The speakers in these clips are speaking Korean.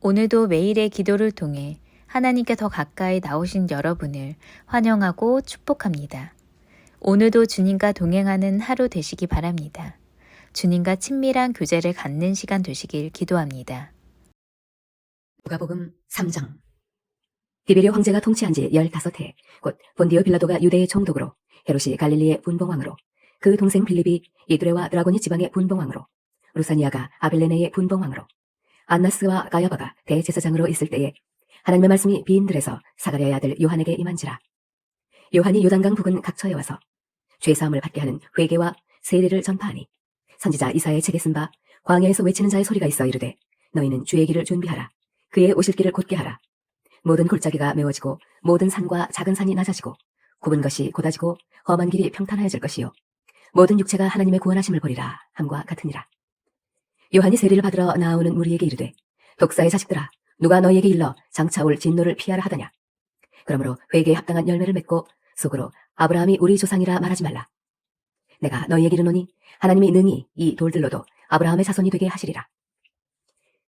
오늘도 매일의 기도를 통해 하나님께 더 가까이 나오신 여러분을 환영하고 축복합니다. 오늘도 주님과 동행하는 하루 되시기 바랍니다. 주님과 친밀한 교제를 갖는 시간 되시길 기도합니다. 누가복음 3장. 디베리오 황제가 통치한 지 15해, 곧 본디오 빌라도가 유대의 총독으로, 헤롯이 갈릴리의 분봉왕으로, 그 동생 빌립이 이두레와 드라고니 지방의 분봉왕으로, 루사니아가 아벨레네의 분봉왕으로, 안나스와 가야바가 대제사장으로 있을 때에 하나님의 말씀이 비인들에서 사가랴의 아들 요한에게 임한지라. 요한이 요단강 북은 각처에 와서 죄사함을 받게 하는 회개와 세례를 전파하니, 선지자 이사야의 책에 쓴 바 광야에서 외치는 자의 소리가 있어 이르되, 너희는 주의 길을 준비하라. 그의 오실 길을 곧게 하라. 모든 골짜기가 메워지고 모든 산과 작은 산이 낮아지고 굽은 것이 곧아지고 험한 길이 평탄하여질 것이요 모든 육체가 하나님의 구원하심을 보리라 함과 같으니라. 요한이 세례를 받으러 나오는 무리에게 이르되, 독사의 자식들아, 누가 너희에게 일러 장차 올 진노를 피하라 하더냐. 그러므로 회개에 합당한 열매를 맺고 속으로 아브라함이 우리 조상이라 말하지 말라. 내가 너희에게 이르노니 하나님이 능히 이 돌들로도 아브라함의 자손이 되게 하시리라.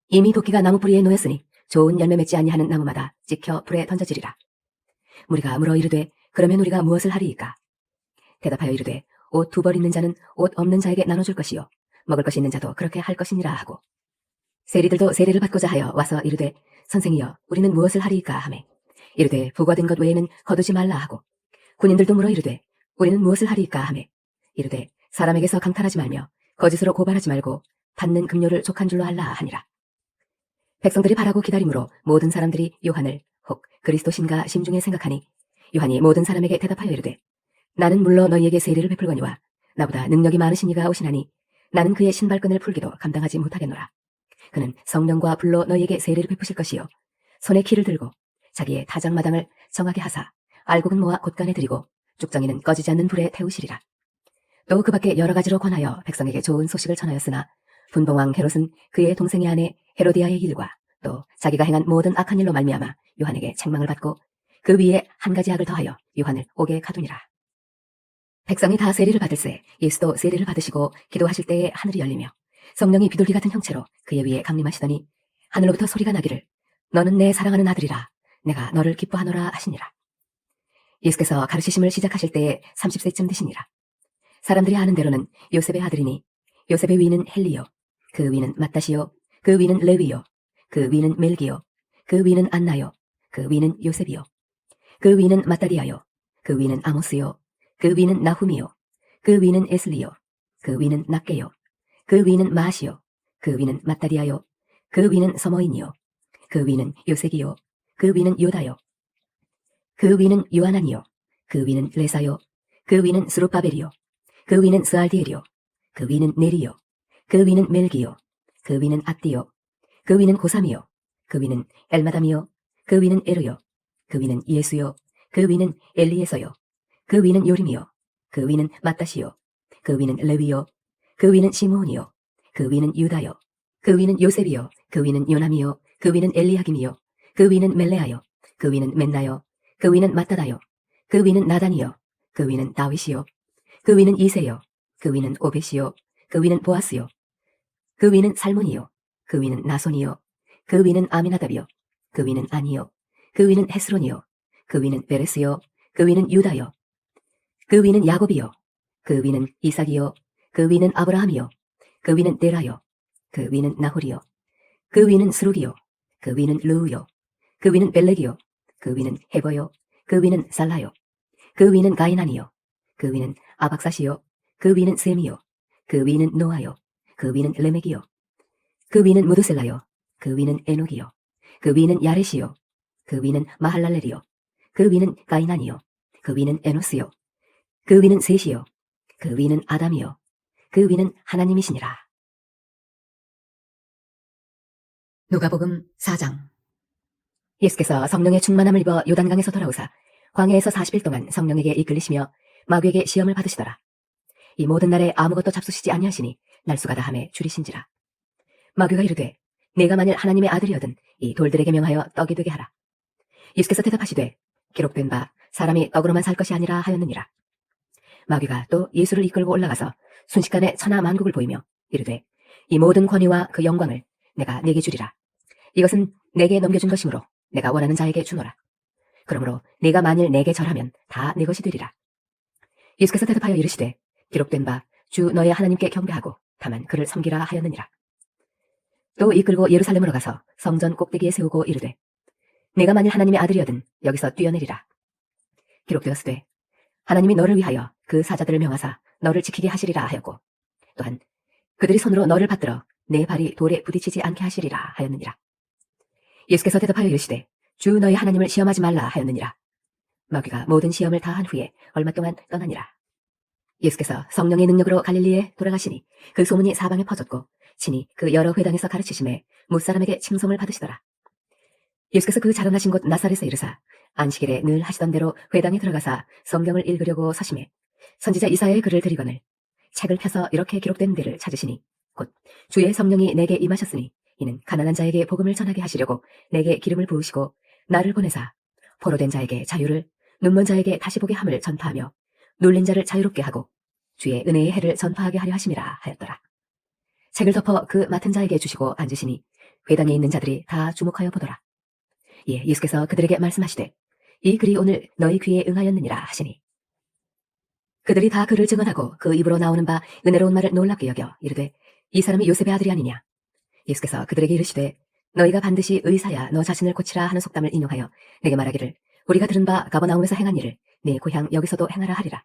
이미 도끼가 나무 뿌리에 놓였으니 좋은 열매 맺지 아니하는 나무마다 찍혀 불에 던져지리라. 무리가 물어 이르되, 그러면 우리가 무엇을 하리이까? 대답하여 이르되, 옷 2벌 있는 자는 옷 없는 자에게 나눠줄 것이요 먹을 것이 있는 자도 그렇게 할 것이니라 하고, 세리들도 세례를 받고자 하여 와서 이르되, 선생이여, 우리는 무엇을 하리이까 하매, 이르되 부과된 것 외에는 거두지 말라 하고, 군인들도 물어 이르되, 우리는 무엇을 하리이까 하매, 이르되 사람에게서 강탈하지 말며 거짓으로 고발하지 말고 받는 급료를 족한 줄로 알라 하니라. 백성들이 바라고 기다림으로 모든 사람들이 요한을 혹 그리스도신가 심중에 생각하니, 요한이 모든 사람에게 대답하여 이르되, 나는 물러 너희에게 세례를 베풀거니와 나보다 능력이 많으신 이가 오시나니 나는 그의 신발끈을 풀기도 감당하지 못하겠노라. 그는 성령과 불로 너희에게 세례를 베푸실 것이요 손에 키를 들고 자기의 타작마당을 정하게 하사 알곡은 모아 곳간에 들이고 쭉정이는 꺼지지 않는 불에 태우시리라. 또 그 밖에 여러 가지로 권하여 백성에게 좋은 소식을 전하였으나 분봉왕 헤롯은 그의 동생의 아내 헤로디아의 일과 또 자기가 행한 모든 악한 일로 말미암아 요한에게 책망을 받고 그 위에 한 가지 악을 더하여 요한을 옥에 가두니라. 백성이 다 세례를 받을새 예수도 세례를 받으시고 기도하실 때에 하늘이 열리며 성령이 비둘기 같은 형체로 그의 위에 강림하시더니 하늘로부터 소리가 나기를, 너는 내 사랑하는 아들이라, 내가 너를 기뻐하노라 하시니라. 예수께서 가르치심을 시작하실 때에 30세쯤 되시니라. 사람들이 아는 대로는 요셉의 아들이니 요셉의 위는 헬리요, 그 위는 맏다시요, 그 위는 레위요, 그 위는 멜기요, 그 위는 안나요, 그 위는 요셉이요, 그 위는 마따디아요, 그 위는 아모스요, 그 위는 나훔이요, 그 위는 에슬리요, 그 위는 낫게요, 그 위는 마시요, 그 위는 마따디아요, 그 위는 서머인이요, 그 위는 요색이요, 그 위는 요다요, 그 위는 요하나니요, 그 위는 레사요, 그 위는 스룹바벨이요, 그 위는 스알디엘이요, 그 위는 네리요, 그 위는 멜기요, 그 위는 앗디요, 그 위는 고삼이요, 그 위는 엘마담이요, 그 위는 에르요, 그 위는 예수요, 그 위는 엘리에서요, 그 위는 요림이요, 그 위는 마따시요, 그 위는 레위요, 그 위는 시므온이요, 그 위는 유다요, 그 위는 요셉이요, 그 위는 요남이요, 그 위는 엘리야김이요, 그 위는 멜레아요, 그 위는 맨나요, 그 위는 마따다요, 그 위는 나단이요, 그 위는 다윗이요, 그 위는 이세요, 그 위는 오벳이요, 그 위는 보아스요, 그 위는 살몬이요, 그 위는 나손이요, 그 위는 아미나답이요, 그 위는 아니요, 그 위는 헤스론이요, 그 위는 베레스요, 그 위는 유다요, 그 위는 야곱이요, 그 위는 이삭이요, 그 위는 아브라함이요, 그 위는 데라요, 그 위는 나홀이요, 그 위는 스룩이요, 그 위는 르우요, 그 위는 벨렉이요, 그 위는 헤버요, 그 위는 살라요, 그 위는 가이난이요, 그 위는 아박사시요, 그 위는 셈이요, 그 위는 노아요, 그 위는 레멕이요, 그 위는 무드셀라요, 그 위는 에녹이요, 그 위는 야렛이요, 그 위는 마할랄렐이요, 그 위는 가이난이요, 그 위는 에노스요, 그 위는 셋이요, 그 위는 아담이요, 그 위는 하나님이시니라. 누가복음 4장. 예수께서 성령의 충만함을 입어 요단강에서 돌아오사 광야에서 40일 동안 성령에게 이끌리시며 마귀에게 시험을 받으시더라. 이 모든 날에 아무것도 잡수시지 아니하시니 날수가 다함에 줄이신지라. 마귀가 이르되, 내가 만일 하나님의 아들이거든 이 돌들에게 명하여 떡이 되게 하라. 예수께서 대답하시되, 기록된 바 사람이 떡으로만 살 것이 아니라 하였느니라. 마귀가 또 예수를 이끌고 올라가서 순식간에 천하 만국을 보이며 이르되, 이 모든 권위와 그 영광을 내가 네게 주리라. 이것은 내게 넘겨준 것이므로 내가 원하는 자에게 주노라. 그러므로 네가 만일 내게 절하면 다 네 것이 되리라. 예수께서 대답하여 이르시되 기록된 바 주 너의 하나님께 경배하고 다만 그를 섬기라 하였느니라. 또 이끌고 예루살렘으로 가서 성전 꼭대기에 세우고 이르되 네가 만일 하나님의 아들이여든 여기서 뛰어내리라. 기록되었으되 하나님이 너를 위하여 그 사자들을 명하사 너를 지키게 하시리라 하였고 또한 그들이 손으로 너를 받들어 내 발이 돌에 부딪히지 않게 하시리라 하였느니라. 예수께서 대답하여 이르시되 주 너의 하나님을 시험하지 말라 하였느니라. 마귀가 모든 시험을 다 한 후에 얼마 동안 떠나니라. 예수께서 성령의 능력으로 갈릴리에 돌아가시니 그 소문이 사방에 퍼졌고 친히 그 여러 회당에서 가르치심에 무사람에게 칭송을 받으시더라. 예수께서 그 자라나신 곳 나사렛에 이르사 안식일에 늘 하시던 대로 회당에 들어가사 성경을 읽으려고 서심해 선지자 이사야의 글을 들이거늘 책을 펴서 이렇게 기록된 데를 찾으시니 곧 주의 성령이 내게 임하셨으니 이는 가난한 자에게 복음을 전하게 하시려고 내게 기름을 부으시고 나를 보내사 포로된 자에게 자유를 눈먼 자에게 다시 보게 함을 전파하며 눌린 자를 자유롭게 하고 주의 은혜의 해를 전파하게 하려 하심이라 하였더라. 책을 덮어 그 맡은 자에게 주시고 앉으시니 회당에 있는 자들이 다 주목하여 보더라. 예, 예수께서 그들에게 말씀하시되 이 글이 오늘 너희 귀에 응하였느니라 하시니 그들이 다 그를 증언하고 그 입으로 나오는 바 은혜로운 말을 놀랍게 여겨 이르되 이 사람이 요셉의 아들이 아니냐. 예수께서 그들에게 이르시되 너희가 반드시 의사야 너 자신을 고치라 하는 속담을 인용하여 내게 말하기를 우리가 들은 바 가버나움에서 행한 일을 내 고향 여기서도 행하라 하리라.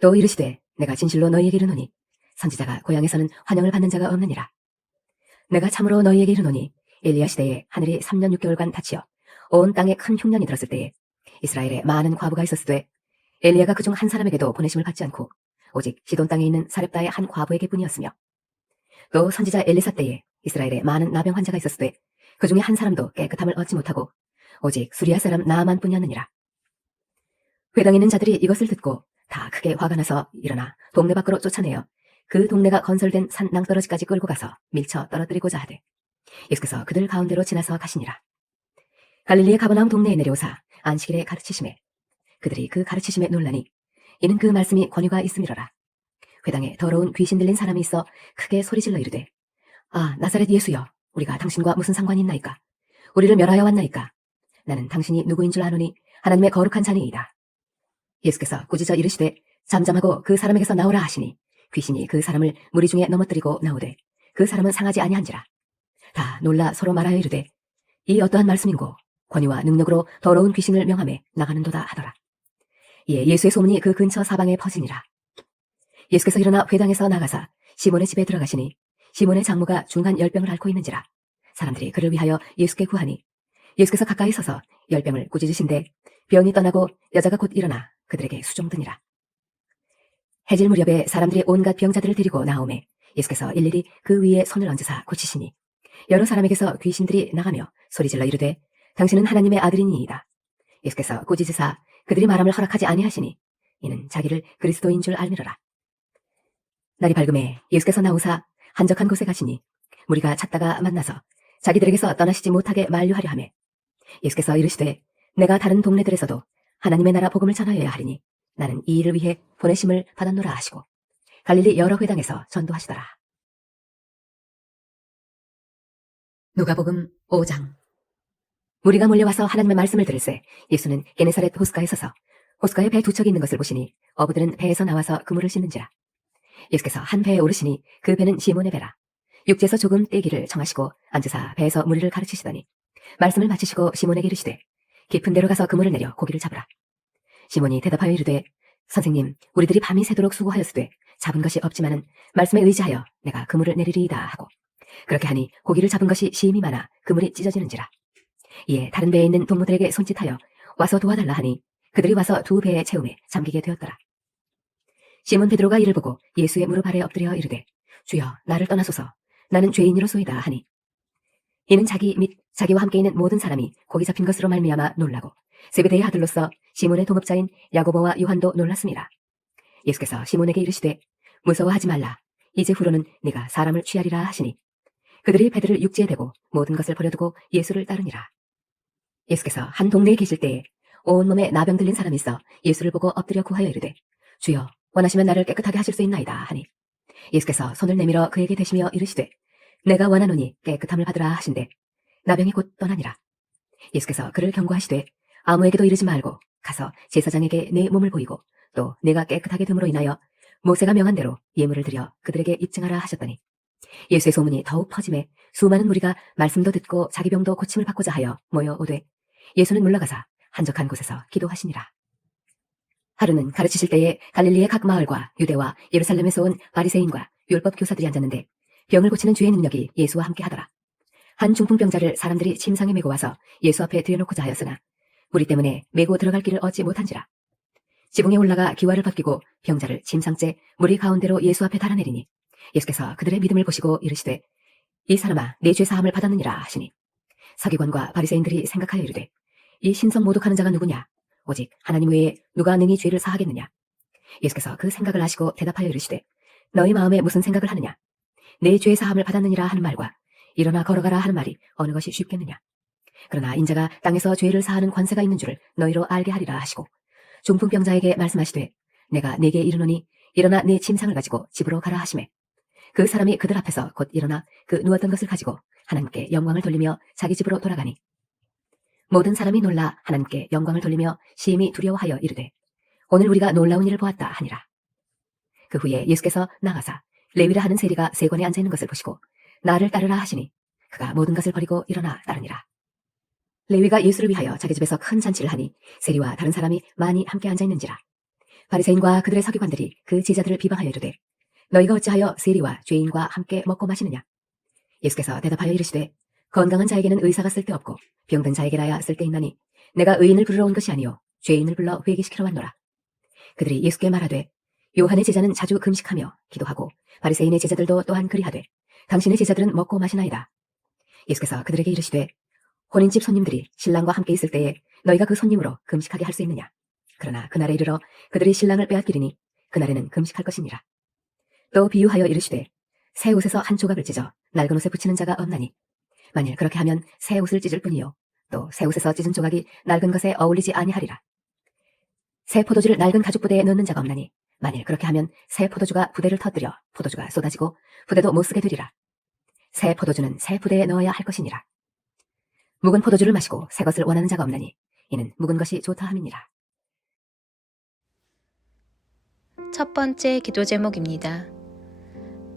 또 이르시되 내가 진실로 너희에게 이르노니 선지자가 고향에서는 환영을 받는 자가 없느니라. 내가 참으로 너희에게 이르노니 엘리야 시대에 하늘이 3년 6개월간 닫히어 온 땅에 큰 흉년이 들었을 때에 이스라엘에 많은 과부가 있었으되 엘리야가 그중 한 사람에게도 보내심을 받지 않고 오직 시돈 땅에 있는 사렙다의 한 과부에게 뿐이었으며 또 선지자 엘리사 때에 이스라엘에 많은 나병 환자가 있었으되 그 중에 한 사람도 깨끗함을 얻지 못하고 오직 수리아 사람 나아만 뿐이었느니라. 회당에 있는 자들이 이것을 듣고 다 크게 화가 나서 일어나 동네 밖으로 쫓아내어 그 동네가 건설된 산 낭떠러지까지 끌고 가서 밀쳐 떨어뜨리고자 하되 예수께서 그들 가운데로 지나서 가시니라. 갈릴리의 가버나움 동네에 내려오사 안식일에 가르치심에 그들이 그 가르치심에 놀라니 이는 그 말씀이 권위가 있음이로라. 회당에 더러운 귀신 들린 사람이 있어 크게 소리질러 이르되 아 나사렛 예수여 우리가 당신과 무슨 상관이 있나이까. 우리를 멸하여 왔나이까. 나는 당신이 누구인 줄 아노니 하나님의 거룩한 자니이다. 예수께서 꾸짖어 이르시되 잠잠하고 그 사람에게서 나오라 하시니 귀신이 그 사람을 무리 중에 넘어뜨리고 나오되 그 사람은 상하지 아니한지라. 다 놀라 서로 말하여 이르되 이 어떠한 말씀인고 권위와 능력으로 더러운 귀신을 명함에 나가는도다 하더라. 이에 예수의 소문이 그 근처 사방에 퍼지니라. 예수께서 일어나 회당에서 나가사 시몬의 집에 들어가시니 시몬의 장모가 중한 열병을 앓고 있는지라. 사람들이 그를 위하여 예수께 구하니 예수께서 가까이 서서 열병을 꾸짖으신데 병이 떠나고 여자가 곧 일어나 그들에게 수종드니라. 해질 무렵에 사람들이 온갖 병자들을 데리고 나오매 예수께서 일일이 그 위에 손을 얹으사 고치시니 여러 사람에게서 귀신들이 나가며 소리질러 이르되 당신은 하나님의 아들이니이다. 예수께서 꾸짖으사 그들이 말함을 허락하지 아니하시니 이는 자기를 그리스도인 줄 알미러라. 날이 밝음에 예수께서 나오사 한적한 곳에 가시니 무리가 찾다가 만나서 자기들에게서 떠나시지 못하게 만류하려 하매 예수께서 이르시되 내가 다른 동네들에서도 하나님의 나라 복음을 전하여야 하리니 나는 이 일을 위해 보내심을 받았노라 하시고 갈릴리 여러 회당에서 전도하시더라. 누가복음 5장. 무리가 몰려와서 하나님의 말씀을 들을새 예수는 게네사렛 호숫가에 서서 호숫가에 배 두 척이 있는 것을 보시니 어부들은 배에서 나와서 그물을 씻는지라. 예수께서 한 배에 오르시니 그 배는 시몬의 배라. 육지에서 조금 떼기를 청하시고 앉으사 배에서 무리를 가르치시더니 말씀을 마치시고 시몬에게 이르시되 깊은 데로 가서 그물을 내려 고기를 잡으라. 시몬이 대답하여 이르되 선생님 우리들이 밤이 새도록 수고하였으되 잡은 것이 없지만은 말씀에 의지하여 내가 그물을 내리리이다 하고 그렇게 하니 고기를 잡은 것이 심히 많아 그물이 찢어지는지라. 이에 다른 배에 있는 동무들에게 손짓하여 와서 도와달라 하니 그들이 와서 두 배에 채움에 잠기게 되었더라. 시몬 베드로가 이를 보고 예수의 무릎 아래 엎드려 이르되 주여 나를 떠나소서 나는 죄인이로소이다 하니 이는 자기 및 자기와 함께 있는 모든 사람이 고기 잡힌 것으로 말미암아 놀라고 세베대의 아들로서 시몬의 동업자인 야고보와 요한도 놀랐습니다. 예수께서 시몬에게 이르시되 무서워하지 말라. 이제 후로는 네가 사람을 취하리라 하시니 그들이 배들을 육지에 대고 모든 것을 버려두고 예수를 따르니라. 예수께서 한 동네에 계실 때에 온몸에 나병 들린 사람이 있어 예수를 보고 엎드려 구하여 이르되 주여 원하시면 나를 깨끗하게 하실 수 있나이다 하니 예수께서 손을 내밀어 그에게 대시며 이르시되 내가 원하노니 깨끗함을 받으라 하신대 나병이 곧 떠나니라. 예수께서 그를 경고하시되 아무에게도 이르지 말고 가서 제사장에게 내 몸을 보이고 또 내가 깨끗하게 됨으로 인하여 모세가 명한 대로 예물을 드려 그들에게 입증하라 하셨더니 예수의 소문이 더욱 퍼짐에 수많은 무리가 말씀도 듣고 자기 병도 고침을 받고자 하여 모여 오되 예수는 물러가사 한적한 곳에서 기도하시니라. 하루는 가르치실 때에 갈릴리의 각 마을과 유대와 예루살렘에서 온 바리새인과 율법 교사들이 앉았는데 병을 고치는 주의 능력이 예수와 함께 하더라. 한 중풍병자를 사람들이 침상에 메고 와서 예수 앞에 들여놓고자 하였으나 무리 때문에 메고 들어갈 길을 얻지 못한지라. 지붕에 올라가 기와를 벗기고 병자를 침상째 무리 가운데로 예수 앞에 달아내리니 예수께서 그들의 믿음을 보시고 이르시되 이 사람아 내 죄 사함을 받았느니라 하시니 서기관과 바리새인들이 생각하여 이르되 이 신성 모독하는 자가 누구냐 오직 하나님 외에 누가 능히 죄를 사하겠느냐. 예수께서 그 생각을 아시고 대답하여 이르시되 너희 마음에 무슨 생각을 하느냐. 내 죄 사함을 받았느니라 하는 말과 일어나 걸어가라 하는 말이 어느 것이 쉽겠느냐. 그러나 인자가 땅에서 죄를 사하는 관세가 있는 줄을 너희로 알게 하리라 하시고 중풍병자에게 말씀하시되 내가 네게 이르노니 일어나 내 침상을 가지고 집으로 가라 하시매 그 사람이 그들 앞에서 곧 일어나 그 누웠던 것을 가지고 하나님께 영광을 돌리며 자기 집으로 돌아가니 모든 사람이 놀라 하나님께 영광을 돌리며 심히 두려워하여 이르되 오늘 우리가 놀라운 일을 보았다 하니라. 그 후에 예수께서 나가사 레위라 하는 세리가 세관에 앉아 있는 것을 보시고 나를 따르라 하시니 그가 모든 것을 버리고 일어나 따르니라. 레위가 예수를 위하여 자기 집에서 큰 잔치를 하니 세리와 다른 사람이 많이 함께 앉아 있는지라. 바리새인과 그들의 서기관들이 그 제자들을 비방하여 이르되 너희가 어찌하여 세리와 죄인과 함께 먹고 마시느냐. 예수께서 대답하여 이르시되 건강한 자에게는 의사가 쓸데없고 병든 자에게라야 쓸데있나니 내가 의인을 부르러 온 것이 아니요 죄인을 불러 회개시키러 왔노라. 그들이 예수께 말하되 요한의 제자는 자주 금식하며 기도하고 바리새인의 제자들도 또한 그리하되 당신의 제자들은 먹고 마시나이다. 예수께서 그들에게 이르시되 혼인집 손님들이 신랑과 함께 있을 때에 너희가 그 손님으로 금식하게 할 수 있느냐. 그러나 그날에 이르러 그들이 신랑을 빼앗기리니 그날에는 금식할 것이니라. 또 비유하여 이르시되 새 옷에서 한 조각을 찢어 낡은 옷에 붙이는 자가 없나니 만일 그렇게 하면 새 옷을 찢을 뿐이요 또 새 옷에서 찢은 조각이 낡은 것에 어울리지 아니하리라. 새 포도주를 낡은 가죽 부대에 넣는 자가 없나니 만일 그렇게 하면 새 포도주가 부대를 터뜨려 포도주가 쏟아지고 부대도 못 쓰게 되리라. 새 포도주는 새 부대에 넣어야 할 것이니라. 묵은 포도주를 마시고 새 것을 원하는 자가 없나니 이는 묵은 것이 좋다 함이니라. 첫 번째 기도 제목입니다.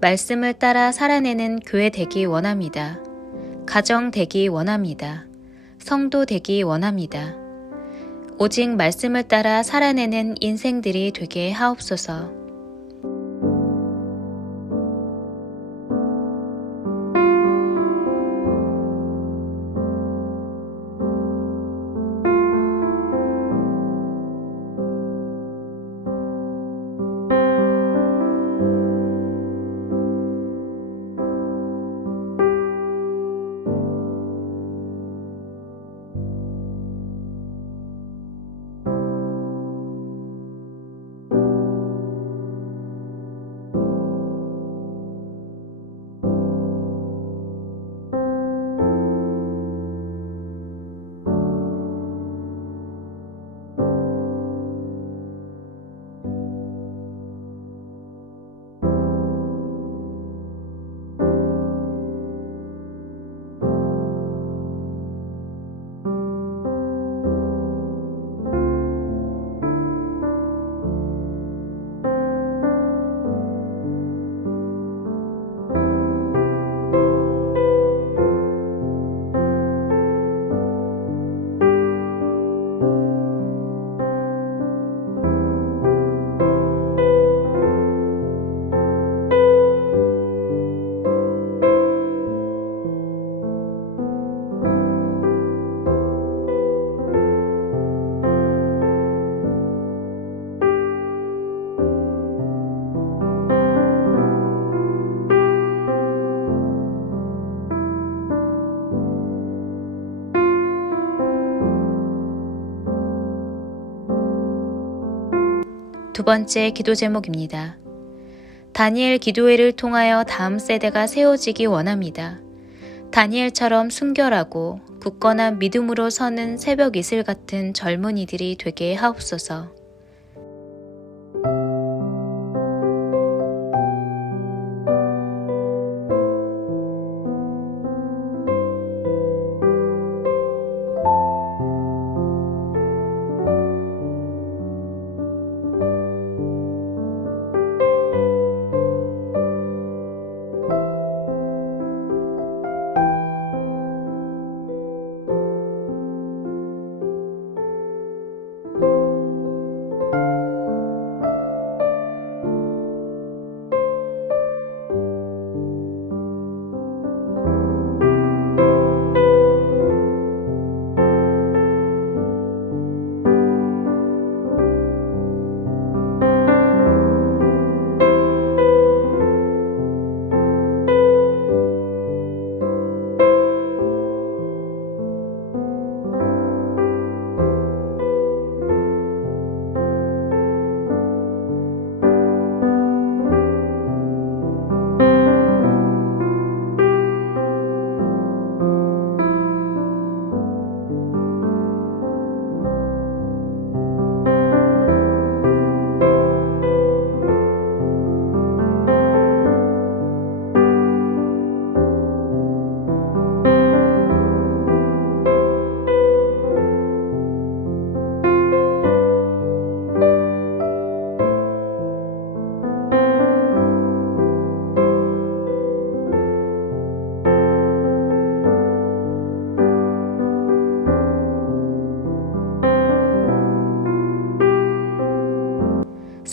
말씀을 따라 살아내는 교회 되기 원합니다. 가정 되기 원합니다. 성도 되기 원합니다. 오직 말씀을 따라 살아내는 인생들이 되게 하옵소서. 두 번째 기도 제목입니다. 다니엘 기도회를 통하여 다음 세대가 세워지기 원합니다. 다니엘처럼 순결하고 굳건한 믿음으로 서는 새벽 이슬 같은 젊은이들이 되게 하옵소서.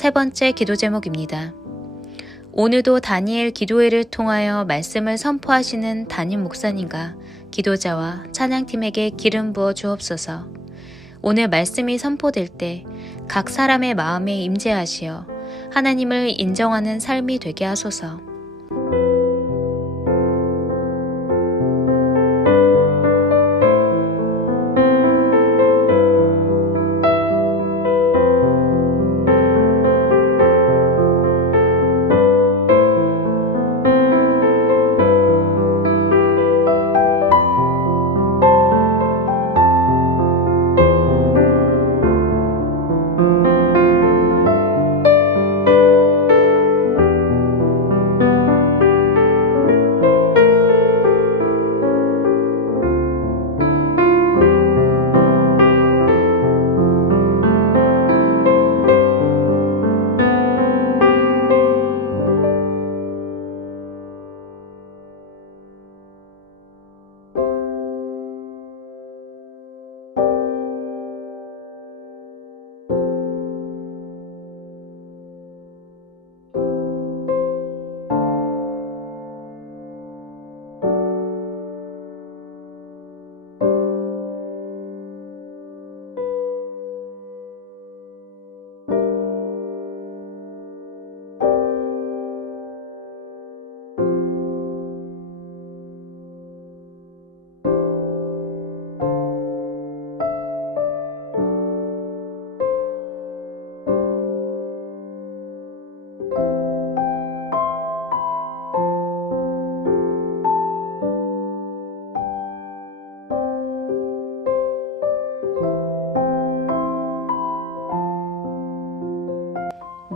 세 번째 기도 제목입니다. 오늘도 다니엘 기도회를 통하여 말씀을 선포하시는 담임 목사님과 기도자와 찬양팀에게 기름 부어 주옵소서. 오늘 말씀이 선포될 때 각 사람의 마음에 임재하시어 하나님을 인정하는 삶이 되게 하소서.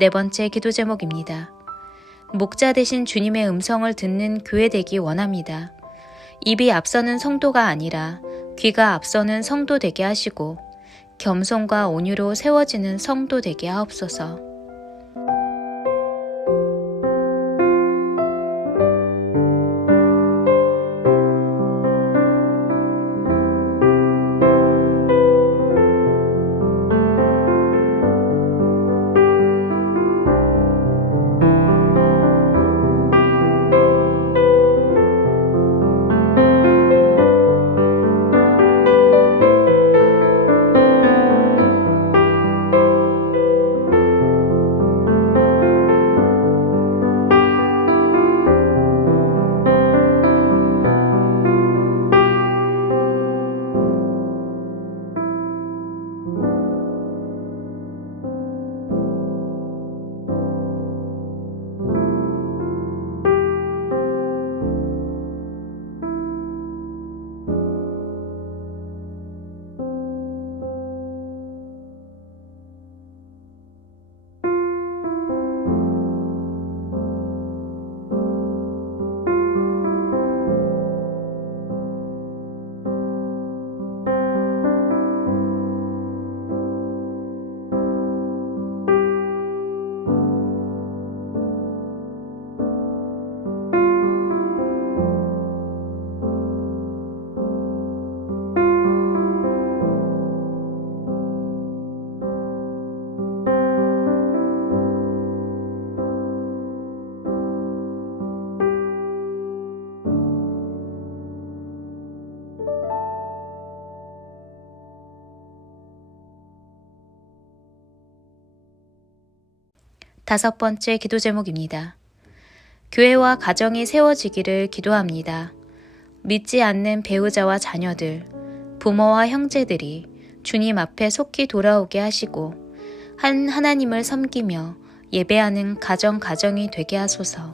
네 번째 기도 제목입니다. 목자 되신 주님의 음성을 듣는 교회 되기 원합니다. 입이 앞서는 성도가 아니라 귀가 앞서는 성도 되게 하시고 겸손과 온유로 세워지는 성도 되게 하옵소서. 다섯 번째 기도 제목입니다. 교회와 가정이 세워지기를 기도합니다. 믿지 않는 배우자와 자녀들, 부모와 형제들이 주님 앞에 속히 돌아오게 하시고 한 하나님을 섬기며 예배하는 가정이 되게 하소서.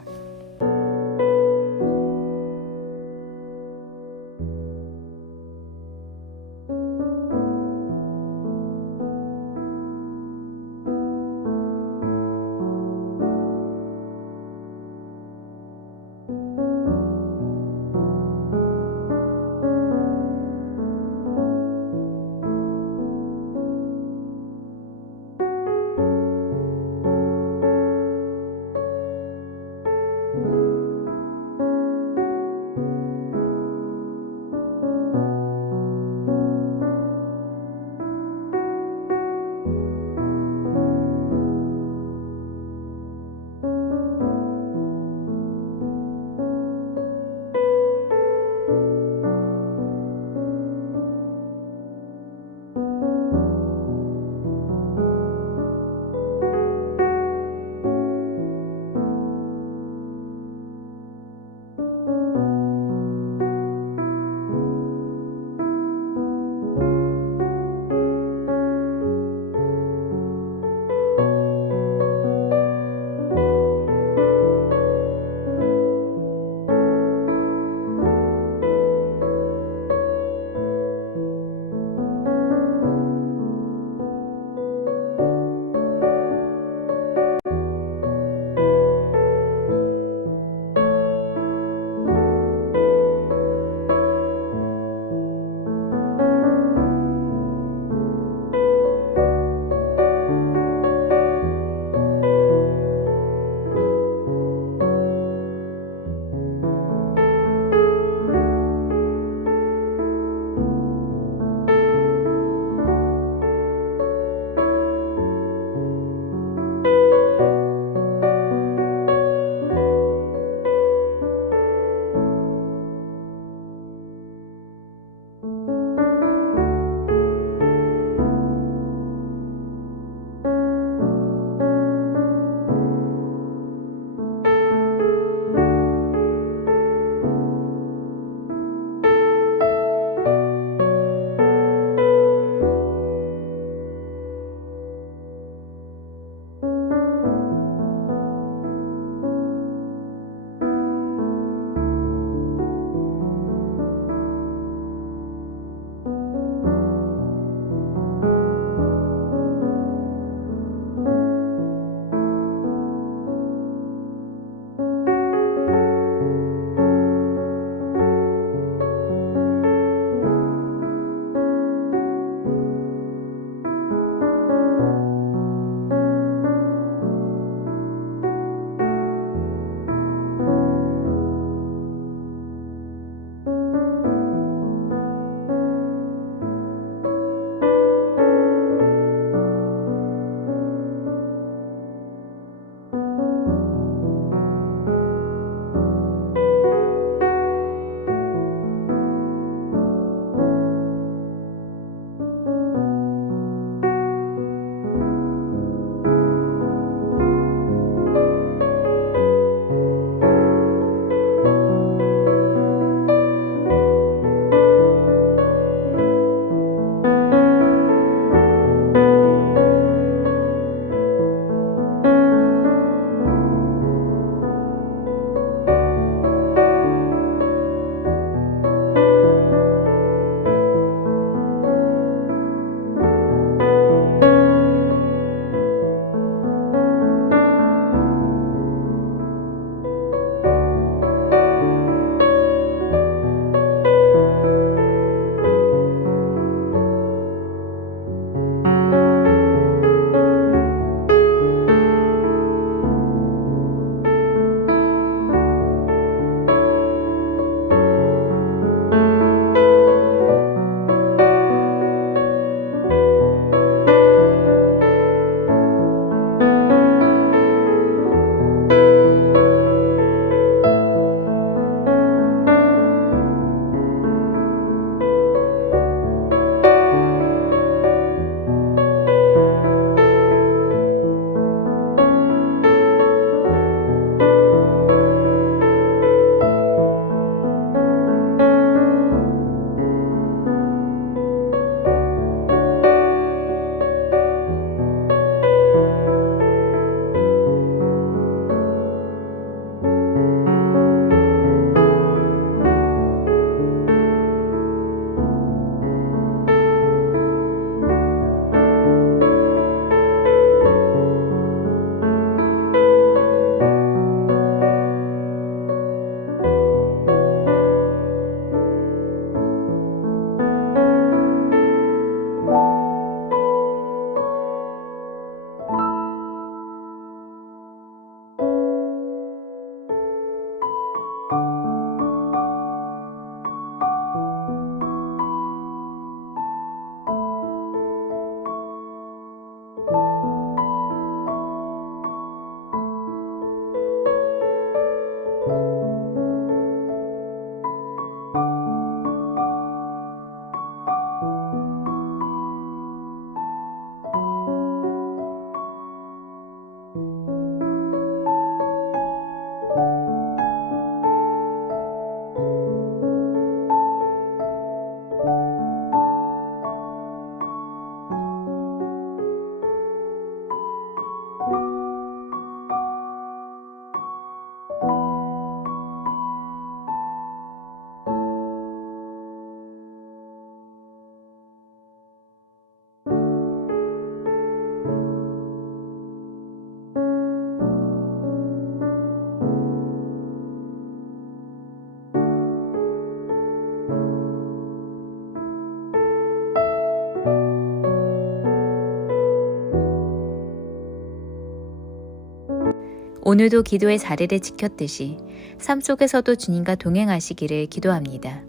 오늘도 기도의 자리를 지켰듯이 삶 속에서도 주님과 동행하시기를 기도합니다.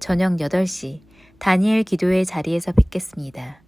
저녁 8시 다니엘 기도의 자리에서 뵙겠습니다.